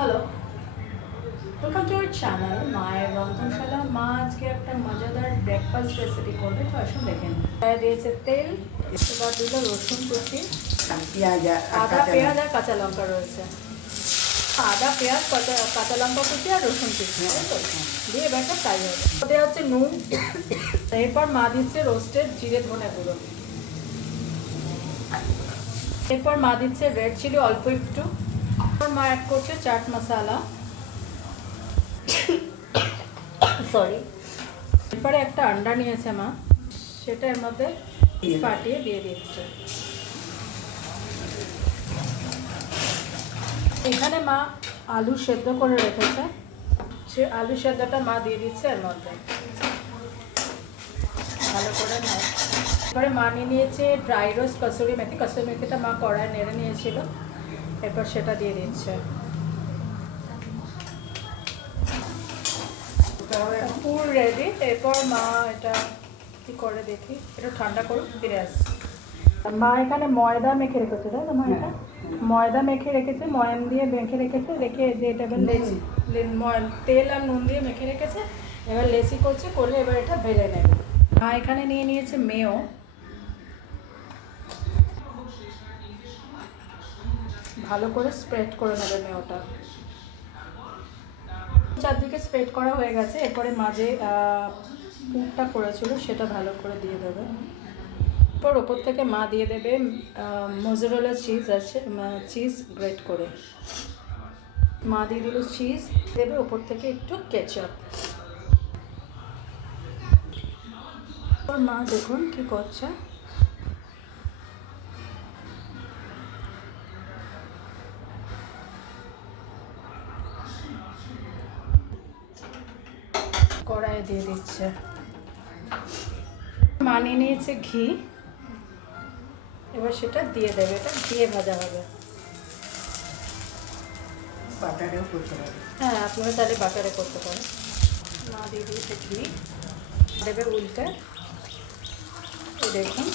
Hello, welcome to our channel মায়ের রন্ধনশালা। মা আজকে একটা মজাদার ব্রেকফাস্ট রেসিপি করবে, তো আসুন দেখেন। দিয়েছে তেল, এবার দিল রসুন কুচি, আদা পেঁয়াজ আর কাঁচা লঙ্কা রয়েছে। আদা পেঁয়াজ কাঁচা লঙ্কা কুচি আর রসুন কুচি, তাই তো? দিয়ে এবার একটা ফ্রাই হবে। দেওয়া হচ্ছে নুন, এরপর মা দিচ্ছে রোস্টেড জিরে ধনে গুঁড়ো, এরপর মা দিচ্ছে রেড চিলি অল্প একটু, এরপর মা অ্যাড করছে চাট মশলা, সরি, এরপরে একটা আন্ডা নিয়েছে মা, সেটা এর মধ্যে ফাটিয়ে দিয়ে দিচ্ছে। এখানে মা আলু সেদ্ধ করে রেখেছে, সে আলু সেদ্ধটা মা দিয়ে দিচ্ছে এর মধ্যে, ভালো করে নেয়। এরপরে মা নিয়ে নিয়েছে ড্রাই রোস্ট কসুরি মেথিটা মা কড়ায় নেড়ে নিয়েছিল, এরপর সেটা দিয়ে দিচ্ছে। পুর রেডি। এরপর মা এটা কি করে দেখি, এটা ঠান্ডা করুক, ফিরে আসছে। মা এখানে ময়দা মেখে রেখেছে, তাই তো? মা এটা ময়দা মেখে রেখেছে, ময়াম দিয়ে মেখে রেখেছে, রেখে যে এটা এবার লেচি তেল আর নুন দিয়ে মেখে রেখেছে, এবার লেচি করছে, করলে এবার এটা ভেজে নেবে। মা এখানে নিয়ে নিয়েছে মেয়ো, ভালো করে স্প্রেড করে নেবে মেয়োটা। চারদিকে স্প্রেড করা হয়ে গেছে, এরপরে মাঝে পুরটা করেছিল সেটা ভালো করে দিয়ে দেবে। এরপর ওপর থেকে মা দিয়ে দেবে মোজারেলা চিজ আছে, চিজ গ্রেট করে মা দিয়ে দিল চিজ, দেবে ওপর থেকে একটু কেচাপ। এরপর মা দেখুন কি করছে, কড়াইয়ে দিয়ে দিচ্ছে। মা নিয়ে নিয়েছে ঘি, এবার সেটা দিয়ে দেবে, এটা দিয়ে ভাজা হবে। বাটারেও করতে পারে, হ্যাঁ, আপনারা তাহলে বাটারে করতে পারেন। মা দিয়ে দিয়েছে ঘি, দেবে উল্টে, এই দেখুন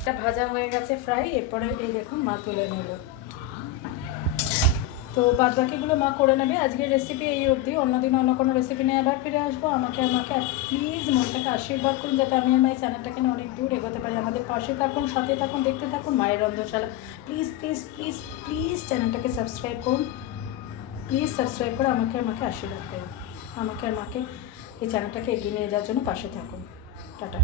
এটা ভাজা হয়ে গেছে ফ্রাই। এরপরে এই দেখুন মা তুলে নেব। তো বাদ বাকিগুলো মা করে নেবে। আজকের রেসিপি এই অবধি, অন্যদিন অন্য কোনো রেসিপি নিয়ে আবার ফিরে আসবো। আমাকে প্লিজ মন থেকে আশীর্বাদ করুন, যাতে আমি আমার এই চ্যানেলটাকে নিয়ে অনেক দূর এগোতে পারি। আমাদের পাশে থাকুন, সাথে থাকুন, দেখতে থাকুন মায়ের রন্ধনশালা। প্লিজ প্লিজ প্লিজ প্লিজ চ্যানেলটাকে সাবস্ক্রাইব করুন, প্লিজ সাবস্ক্রাইব করে আমাকে আশীর্বাদ করুন, আমাকে এই চ্যানেলটাকে এগিয়ে নিয়ে যাওয়ার জন্য পাশে থাকুন। টাটা।